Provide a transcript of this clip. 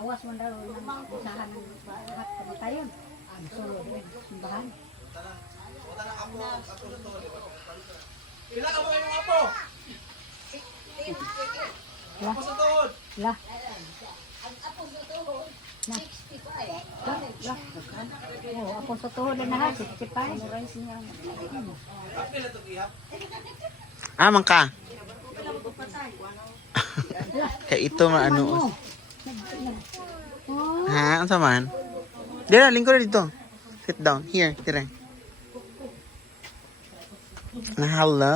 Gawas mo daw ng usahan ng lahat kamatayon. Ang solo din, simbahan. Pila ka mga yung apo? Apo sa tuhod. Lah. Ang apo sa tuhod, 65. Oh, ako sa tuhod na ha, 65. Pila to gihap? Amang ka. Kaya ito maano. Oh, Ha? Ang saman? Dira, lingkod na dito. Sit down. Here, tira. Hello.